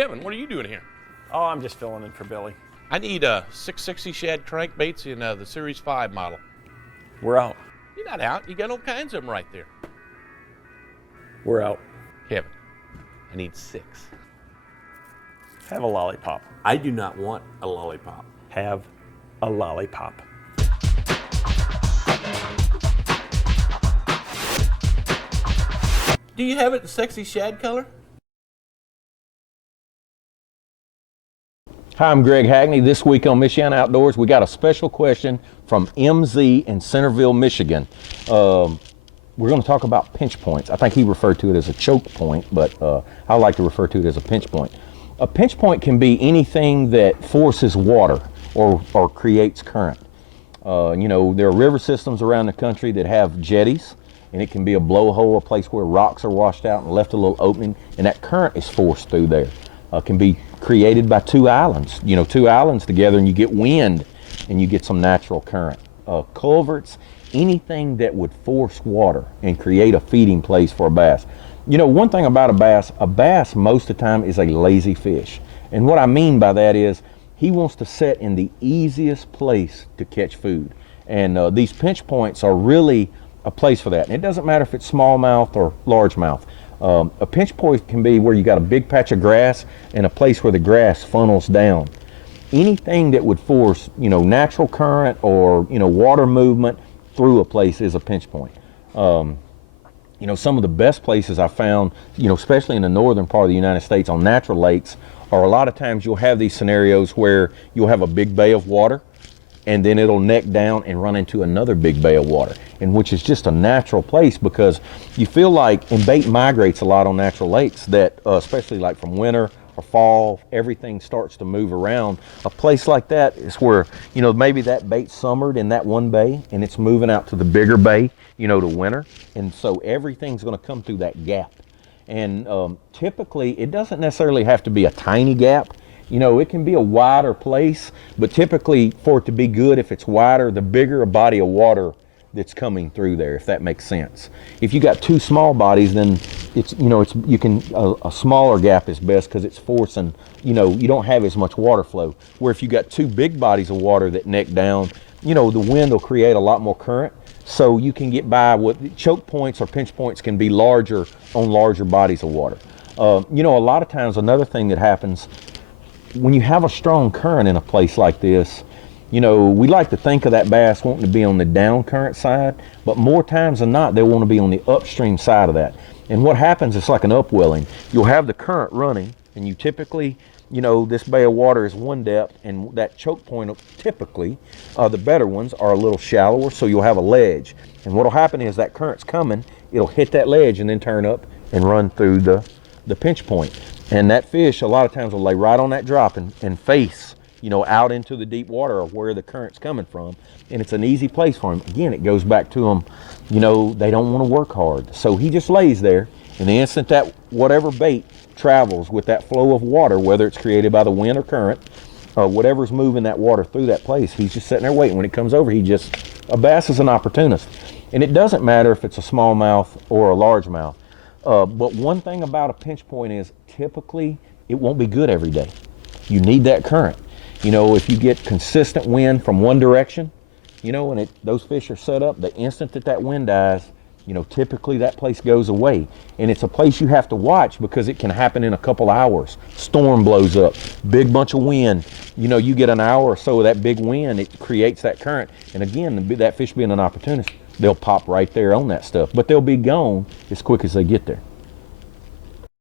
Kevin, what are you doing here? Oh, I'm just filling in for Billy. I need 660 shad crankbaits in the Series 5 model. We're out. You're not out. You got all kinds of them right there. We're out. Kevin, I need 6. Have a lollipop. I do not want a lollipop. Have a lollipop. Do you have it in sexy shad color? Hi, I'm Greg Hackney. This week on Michiana Outdoors, we got a special question from MZ in Centerville, Michigan. We're going to talk about pinch points. I think he referred to it as a choke point, but I like to refer to it as a pinch point. A pinch point can be anything that forces water or creates current. You know, there are river systems around the country that have jetties, and it can be a blowhole, a place where rocks are washed out and left a little opening, and that current is forced through there. Can be created by two islands. You know, two islands together and you get wind and you get some natural current. Culverts, anything that would force water and create a feeding place for a bass. You know, one thing about a bass most of the time is a lazy fish. And what I mean by that is he wants to set in the easiest place to catch food. And these pinch points are really a place for that. And it doesn't matter if it's smallmouth or largemouth. A pinch point can be where you got a big patch of grass and a place where the grass funnels down. Anything that would force, you know, natural current or, you know, water movement through a place is a pinch point. You know, some of the best places I found, you know, especially in the northern part of the United States on natural lakes, are a lot of times you'll have these scenarios where you'll have a big bay of water and then it'll neck down and run into another big bay of water, and which is just a natural place because you feel like, and bait migrates a lot on natural lakes, that especially like from winter or fall, everything starts to move around. A place like that is where, you know, maybe that bait summered in that one bay and it's moving out to the bigger bay, you know, to winter, and so everything's going to come through that gap. And typically it doesn't necessarily have to be a tiny gap. You know, it can be a wider place, but typically for it to be good, if it's wider, the bigger a body of water that's coming through there, if that makes sense. If you got two small bodies, then it's, you know, a smaller gap is best because it's forcing, you know, you don't have as much water flow. Where if you got two big bodies of water that neck down, you know, the wind will create a lot more current. So you can get by with choke points or pinch points can be larger on larger bodies of water. You know, a lot of times another thing that happens when you have a strong current in a place like this, you know, we like to think of that bass wanting to be on the down current side, but more times than not, they want to be on the upstream side of that. And what happens, it's like an upwelling. You'll have the current running, and you typically, you know, this bay of water is one depth, and that choke point, typically, the better ones are a little shallower, so you'll have a ledge. And what'll happen is that current's coming, it'll hit that ledge and then turn up and run through the pinch point. And that fish a lot of times will lay right on that drop and face, you know, out into the deep water of where the current's coming from. And it's an easy place for him. Again, it goes back to them, you know, they don't want to work hard. So he just lays there, and the instant that whatever bait travels with that flow of water, whether it's created by the wind or current, whatever's moving that water through that place, he's just sitting there waiting. When it comes over, a bass is an opportunist. And it doesn't matter if it's a smallmouth or a largemouth. But one thing about a pinch point is typically it won't be good every day. You need that current. You know, if you get consistent wind from one direction, you know, and those fish are set up, the instant that wind dies, you know, typically that place goes away. And it's a place you have to watch because it can happen in a couple hours. Storm blows up, big bunch of wind. You know, you get an hour or so of that big wind, it creates that current. And again, that fish being an opportunist, they'll pop right there on that stuff, but they'll be gone as quick as they get there.